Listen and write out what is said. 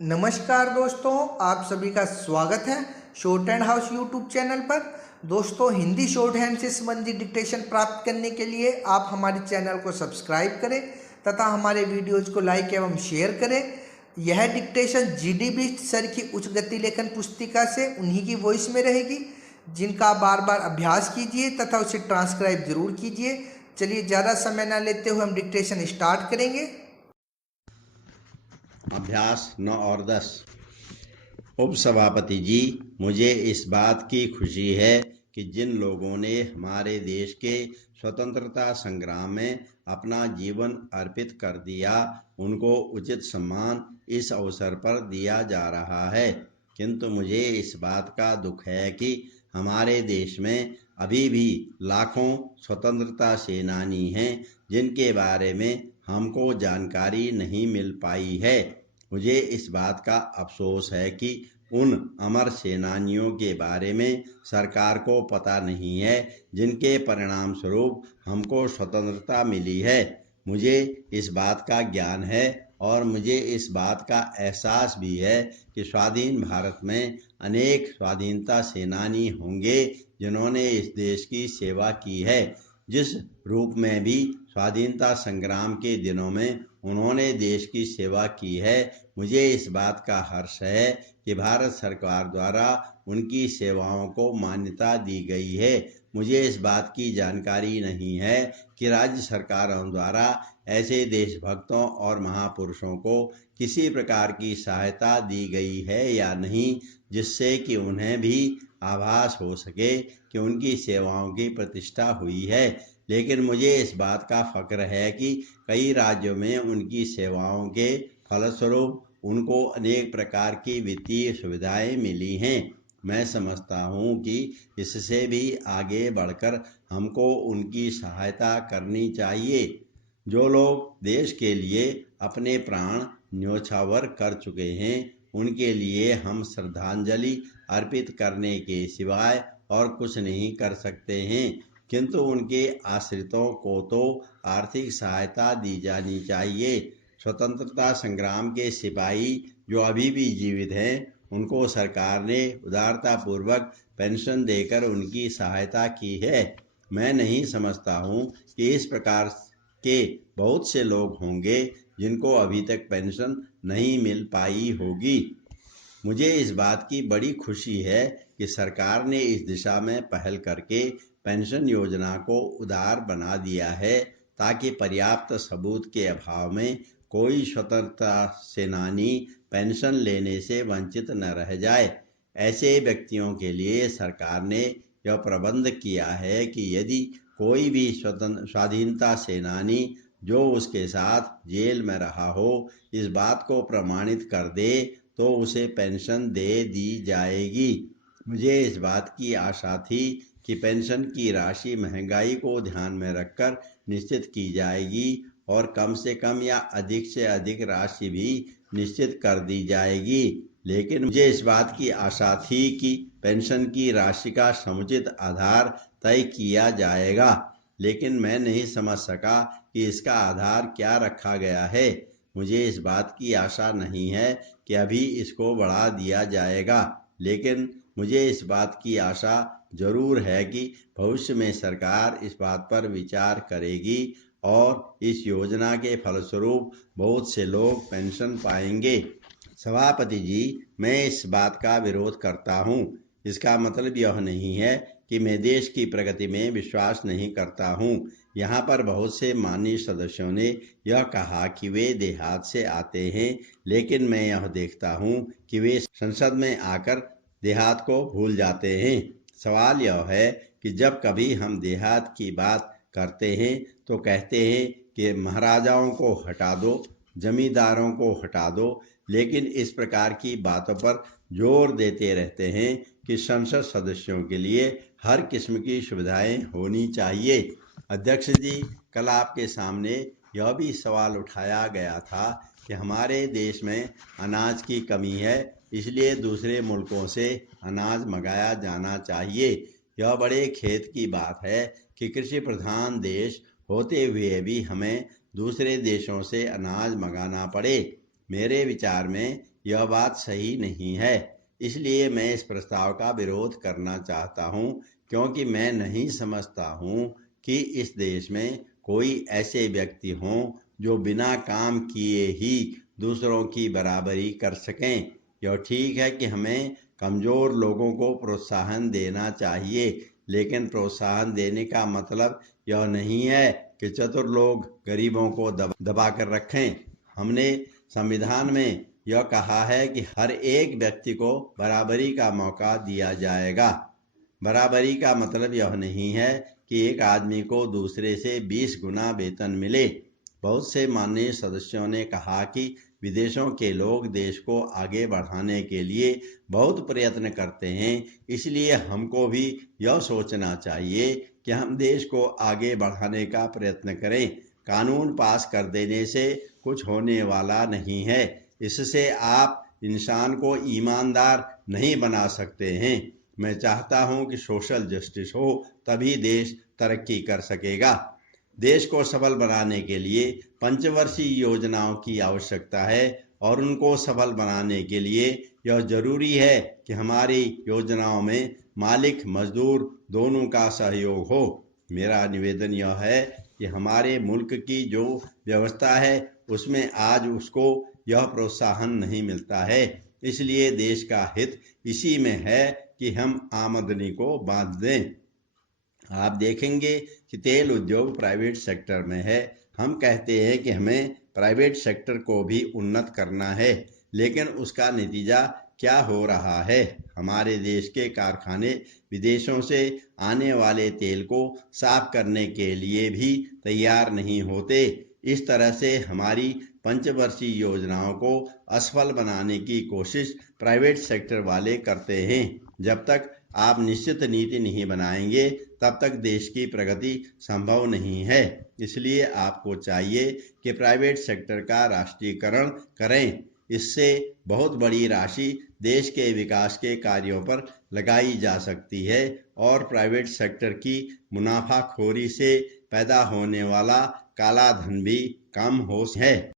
नमस्कार दोस्तों, आप सभी का स्वागत है short hand house YouTube channel पर। दोस्तों, हिंदी शॉर्ट हैंड से संबंधित डिक्टेशन प्राप्त करने के लिए आप हमारे चैनल को सब्सक्राइब करें तथा हमारे वीडियोज को लाइक एवं शेयर करें। यह डिक्टेशन जीडी बिष्ट सर की उच्च गति लेखन पुस्तिका से उन्हीं की वॉइस में रहेगी, जिनका आप बार बार अभ्यास कीजिए तथा उसे ट्रांसक्राइब जरूर कीजिए। चलिए, ज़्यादा समय न लेते हुए हम डिक्टेशन स्टार्ट करेंगे। अभ्यास 9 और 10। उपसभापति जी, मुझे इस बात की खुशी है कि जिन लोगों ने हमारे देश के स्वतंत्रता संग्राम में अपना जीवन अर्पित कर दिया, उनको उचित सम्मान इस अवसर पर दिया जा रहा है। किंतु मुझे इस बात का दुख है कि हमारे देश में अभी भी लाखों स्वतंत्रता सेनानी हैं जिनके बारे में हमको जानकारी नहीं मिल पाई है। मुझे इस बात का अफसोस है कि उन अमर सेनानियों के बारे में सरकार को पता नहीं है जिनके परिणाम स्वरूप हमको स्वतंत्रता मिली है। मुझे इस बात का ज्ञान है और मुझे इस बात का एहसास भी है कि स्वाधीन भारत में अनेक स्वाधीनता सेनानी होंगे जिन्होंने इस देश की सेवा की है। जिस रूप में भी स्वाधीनता संग्राम के दिनों में उन्होंने देश की सेवा की है, मुझे इस बात का हर्ष है कि भारत सरकार द्वारा उनकी सेवाओं को मान्यता दी गई है। मुझे इस बात की जानकारी नहीं है कि राज्य सरकारों द्वारा ऐसे देशभक्तों और महापुरुषों को किसी प्रकार की सहायता दी गई है या नहीं, जिससे कि उन्हें भी आभास हो सके कि उनकी सेवाओं की प्रतिष्ठा हुई है। लेकिन मुझे इस बात का फक्र है कि कई राज्यों में उनकी सेवाओं के फलस्वरूप उनको अनेक प्रकार की वित्तीय सुविधाएं मिली हैं। मैं समझता हूँ कि इससे भी आगे बढ़कर हमको उनकी सहायता करनी चाहिए। जो लोग देश के लिए अपने प्राण न्योछावर कर चुके हैं, उनके लिए हम श्रद्धांजलि अर्पित करने के सिवाय और कुछ नहीं कर सकते हैं। किंतु उनके आश्रितों को तो आर्थिक सहायता दी जानी चाहिए। स्वतंत्रता संग्राम के सिपाही जो अभी भी जीवित हैं, उनको सरकार ने उदारतापूर्वक पेंशन देकर उनकी सहायता की है। मैं नहीं समझता हूँ कि इस प्रकार के बहुत से लोग होंगे जिनको अभी तक पेंशन नहीं मिल पाई होगी। मुझे इस बात की बड़ी खुशी है कि सरकार ने इस दिशा में पहल करके पेंशन योजना को उदार बना दिया है, ताकि पर्याप्त सबूत के अभाव में कोई स्वतंत्रता सेनानी पेंशन लेने से वंचित न रह जाए। ऐसे व्यक्तियों के लिए सरकार ने यह प्रबंध किया है कि यदि कोई भी स्वाधीनता सेनानी जो उसके साथ जेल में रहा हो इस बात को प्रमाणित कर दे तो उसे पेंशन दे दी जाएगी। मुझे इस बात की आशा थी कि पेंशन की राशि महंगाई को ध्यान में रखकर निश्चित की जाएगी और कम से कम या अधिक से अधिक राशि भी निश्चित कर दी जाएगी। लेकिन मुझे इस बात की आशा थी कि पेंशन की राशि का समुचित आधार तय किया जाएगा, लेकिन मैं नहीं समझ सका कि इसका आधार क्या रखा गया है। मुझे इस बात की आशा नहीं है कि अभी इसको बढ़ा दिया जाएगा, लेकिन मुझे इस बात की आशा जरूर है कि भविष्य में सरकार इस बात पर विचार करेगी और इस योजना के फलस्वरूप बहुत से लोग पेंशन पाएंगे। सभापति जी, मैं इस बात का विरोध करता हूँ। इसका मतलब यह नहीं है कि मैं देश की प्रगति में विश्वास नहीं करता हूँ। यहाँ पर बहुत से माननीय सदस्यों ने यह कहा कि वे देहात से आते हैं, लेकिन मैं यह देखता हूँ कि वे संसद में आकर देहात को भूल जाते हैं। सवाल यह है कि जब कभी हम देहात की बात करते हैं तो कहते हैं कि महाराजाओं को हटा दो, जमींदारों को हटा दो, लेकिन इस प्रकार की बातों पर जोर देते रहते हैं कि संसद सदस्यों के लिए हर किस्म की सुविधाएं होनी चाहिए। अध्यक्ष जी, कल आपके सामने यह भी सवाल उठाया गया था कि हमारे देश में अनाज की कमी है, इसलिए दूसरे मुल्कों से अनाज मंगाया जाना चाहिए। यह बड़े खेद की बात है कि कृषि प्रधान देश होते हुए भी हमें दूसरे देशों से अनाज मंगाना पड़े। मेरे विचार में यह बात सही नहीं है। इसलिए मैं इस प्रस्ताव का विरोध करना चाहता हूं, क्योंकि मैं नहीं समझता हूं कि इस देश में कोई ऐसे व्यक्ति हों जो बिना काम किए ही दूसरों की बराबरी कर सकें। यह ठीक है कि हमें कमजोर लोगों को प्रोत्साहन देना चाहिए, लेकिन प्रोत्साहन देने का मतलब यह नहीं है कि चतुर लोग गरीबों को दबा कर रखें। हमने संविधान में यह कहा है कि हर एक व्यक्ति को बराबरी का मौका दिया जाएगा। बराबरी का मतलब यह नहीं है कि एक आदमी को दूसरे से 20 गुना वेतन मिले। बहुत से माननीय सदस्यों ने कहा कि विदेशों के लोग देश को आगे बढ़ाने के लिए बहुत प्रयत्न करते हैं, इसलिए हमको भी यह सोचना चाहिए कि हम देश को आगे बढ़ाने का प्रयत्न करें। कानून पास कर देने से कुछ होने वाला नहीं है। इससे आप इंसान को ईमानदार नहीं बना सकते हैं। मैं चाहता हूं कि सोशल जस्टिस हो, तभी देश तरक्की कर सकेगा। देश को सफल बनाने के लिए पंचवर्षीय योजनाओं की आवश्यकता है और उनको सफल बनाने के लिए यह जरूरी है कि हमारी योजनाओं में मालिक मजदूर दोनों का सहयोग हो। मेरा निवेदन यह है कि हमारे मुल्क की जो व्यवस्था है उसमें आज उसको यह प्रोत्साहन नहीं मिलता है। इसलिए देश का हित इसी में है कि हम आमदनी को बांध दें। आप देखेंगे कि तेल उद्योग प्राइवेट सेक्टर में है। हम कहते हैं कि हमें प्राइवेट सेक्टर को भी उन्नत करना है, लेकिन उसका नतीजा क्या हो रहा है? हमारे देश के कारखाने विदेशों से आने वाले तेल को साफ करने के लिए भी तैयार नहीं होते। इस तरह से हमारी पंचवर्षीय योजनाओं को असफल बनाने की कोशिश प्राइवेट सेक्टर वाले करते हैं। जब तक आप निश्चित नीति नहीं बनाएंगे, तब तक देश की प्रगति संभव नहीं है। इसलिए आपको चाहिए कि प्राइवेट सेक्टर का राष्ट्रीयकरण करें। इससे बहुत बड़ी राशि देश के विकास के कार्यों पर लगाई जा सकती है और प्राइवेट सेक्टर की मुनाफाखोरी से पैदा होने वाला काला धन भी कम हो है।